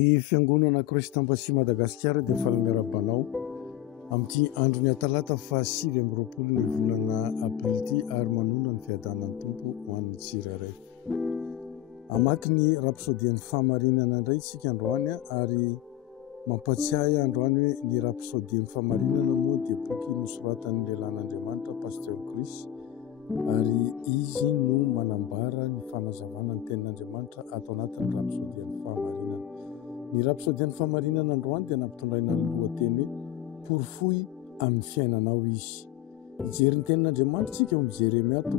Ny fiangonana Kristam-basia Madagasikara dia falmerabanao amin'ity andro ny talata fa 7 ny volana aprily ity ary manona ny fiadanan'ny tompo ho an'ny tsirairay. Amaky ny rapsodian'ny fahamarinana indray isika androany ary mampatsiahy androany hoe ny rapsodian'ny fahamarinana moa dia boky nosoratan'ny lehilahin'Andriamanitra Pasteur Chris ary izy no manambara ny fanazavana ny tenin'Andriamanitra ato anatin'ny rapsodian'ny fahamarinana. Ny rapsodian'ny fahamarinana androany dia nampitondraina ny lohateny hoe porofoy amin'ny fiainanao izy. Ijery ny tenin'Andriamanitra tsika amin'ny Jeremia 2:7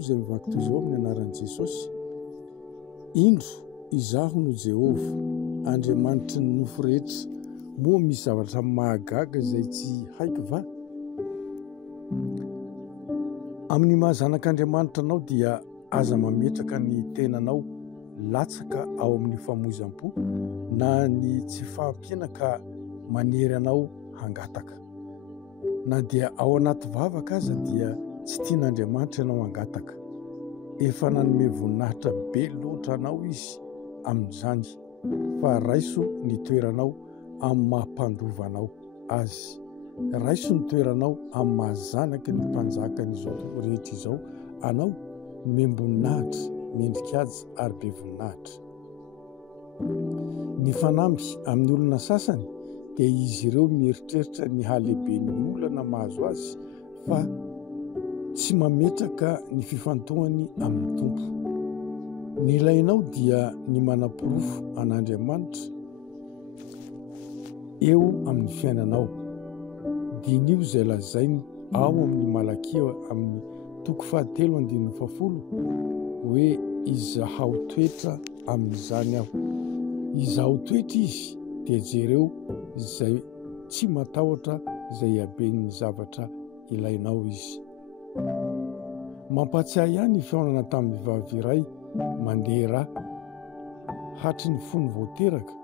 izay mivaky toy izao amin'ny anaran'i Jesosy: indro izaho no Jehova, Andriamanitry ny nofo rehetra, moa misy zavatra mahagaga izay tsy haiko va? Amin'ny mahazanak'Andriamanitra anao dia aza mametraka ny tenanao latsaka ao amin'ny famoizam-po na ny tsy fahampiana ka manery anao hangataka. Na dia ao anaty vavaka aza dia tsy tian'Andriamanitra ianao hangataka. Efa nanome voninahitra be loatra anao izy amin'izany fa raiso ny toeranao amin'ny mahampandovanao azy. Raiso ny toeranao amin'ny mahazanaky ny mpanjakan'izao rehetra izao anao memboninahitra, mendrikaja ary be voninahitra. Ny fanamby amin'ny olona sasany dia izy ireo mieritreritra ny halehiben'ny olana mahazo azy fa tsy mametraka ny fifantohany amin'ny tompo. Ny ilainao dia ny manam-porofo an'Andriamanitra eo amin'ny fiainanao. Dinio izay lazainy ao amin'ny Malakia amin'ny 7:10 hoe izaho toetra amin'izany aho. Izaho toetra izy dia jereo izay tsy matahotra izay haben'ny zavatra ilainao izy. Mampatsiahy ihany ny fihaonana tamin'ny vavy iray mandeha rà hatry ny fony voateraka.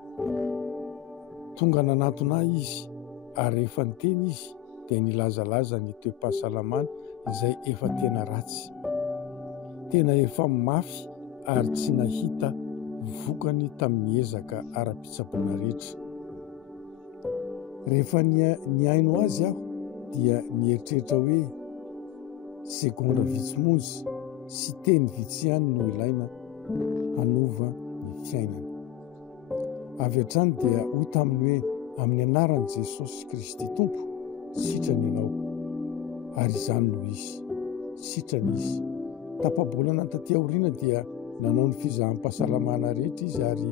Tonga nanatona izy ary rehefa niteny izy dia nilazalaza ny toe-pahasalamany izay efa tena ratsy, tena efa mafy ary tsy nahita vokany tamin'ny ezaka ara-pitsaboana rehetra. Rehefa niaino azy aho dia nieritreritra hoe segondra vitsimonjy sy teny vitsy ihany no ilaina hanova ny fiainana. Avy hatrany dia hoy taminy hoe amin'ny anaran'i Jesosy Kristy Tompo sitrany ianao, ary izany no izy, sitrany izy. Tapabolana taty aoriana dia nanao ny fizaham-pahasalamana rehetra izy ary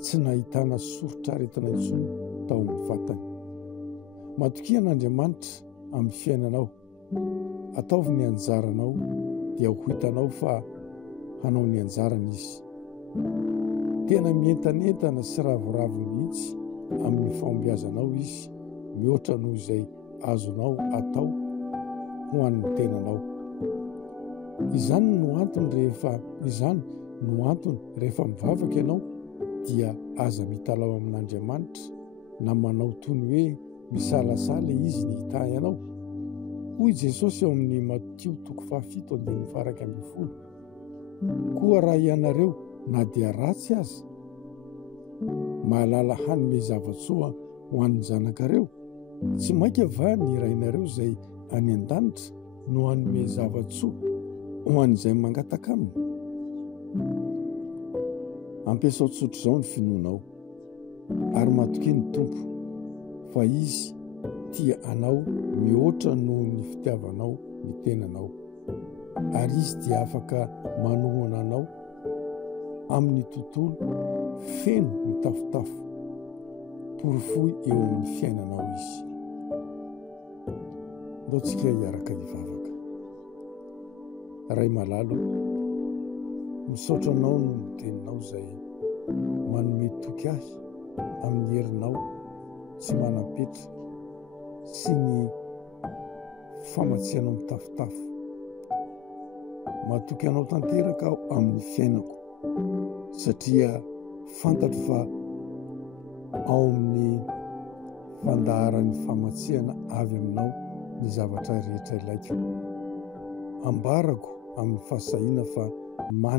tsy nahitana soritra aretina intsony tao amin'ny vatany. Matokia an'Andriamanitra amin'ny fiainanao, ataovy ny anjaranao dia ho hitanao fa hanao ny anjarany izy. Tena mientanentana sy ravoravo mihitsy amin'ny fahombiazanao izy, mihoatra noho izay azonao atao ho an'ny tenanao. Izany no antony rehefa mivavaka ianao dia aza mitalao amin'Andriamanitra na manao toy ny hoe misalasala izy ny hita ianao. Hoy Jesosy eo amin'ny Matio 7:12: koa raha ianareo na dia ratsy aza mahalala hanome zavatsoa ho an'ny zanakareo, tsy mainka va ny rainareo izay any an-danitra no hanome zavatsoa ho an'izay mangataka aminy? Ampiasao tsotro izao ny finoanao ary matokia ny tompo fa izy tia anao mihoatra noho ny fitiavanao ny tenanao, ary izy dia afaka manohana anao amin'ny tontolo feno mitafotafo porofoy eo amin'ny fiainanao izy. Ndao tsika hiaraka hivavaka. Ray malalo, misaotra anao no ny teninao izay manome toky ahy amin'ny herinao tsy manam-petra sy ny famatsianao mitafotafo. Matoky anao tanteraka aho amin'ny fiainako satria fantatro fa ao amin'ny fandaharan'ny famatsiana avy aminao ny zavatra rehetra ilaiko. Ambarako amin'ny fahasahiana fa